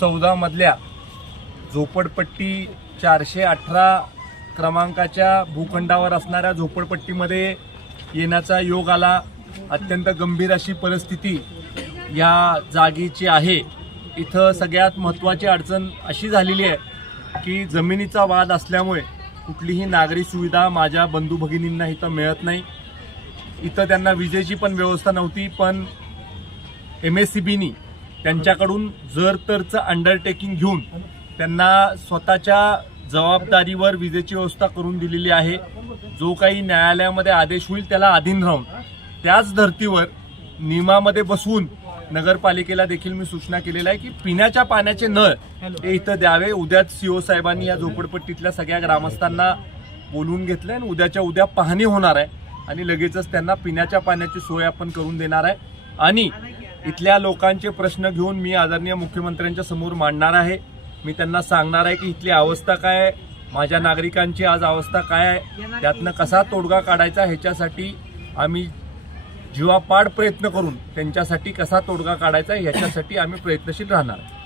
चौदामधल्या झोपडपट्टी चारशे अठरा क्रमांकाच्या भूखंडावर असणाऱ्या झोपडपट्टीमध्ये येण्याचा योग आला. अत्यंत गंभीर अशी परिस्थिती या जागेची आहे. इथं सगळ्यात महत्त्वाची अडचण अशी झालेली आहे की जमिनीचा वाद असल्यामुळे कुठलीही नागरी सुविधा माझ्या बंधू भगिनींना इथं मिळत नाही. इथं त्यांना विजेची पण व्यवस्था नव्हती पण एम एस सी बीनी त्यांच्याकडून जर तरचं अंडरटेकिंग घेऊन त्यांना स्वतःच्या जबाबदारीवर विजेची व्यवस्था करून दिलेली आहे जो काही न्यायालयामध्ये आदेश होईल त्याला अधीन राहून. त्याच धर्तीवर नियमामध्ये बसवून नगरपालिकेला देखील मी सूचना केलेल्या आहे की पिण्याच्या पाण्याचे नळ हे इथं द्यावे. उद्याच सीओ साहेबांनी या झोपडपट्टीतल्या सगळ्या ग्रामस्थांना बोलवून घेतलं आणि उद्याच्या उद्या पाहणी होणार आहे आणि लगेचच त्यांना पिण्याच्या पाण्याची सोय आपण करून देणार आहे. आणि इथल्या लोकांचे प्रश्न घेऊन मी आदरणीय मुख्यमंत्र्यांच्या समोर मांडणार आहे. मी त्यांना सांगणार आहे की इथली अवस्था काय आहे? माझ्या नागरिकांची आज अवस्था काय आहे? त्यातनं कसा तोडगा काढायचा ह्याच्यासाठी आम्ही जीवापाड प्रयत्न करून त्यांच्यासाठी कसा तोडगा काढायचा ह्याच्यासाठी आम्ही प्रयत्नशील राहणार. आहे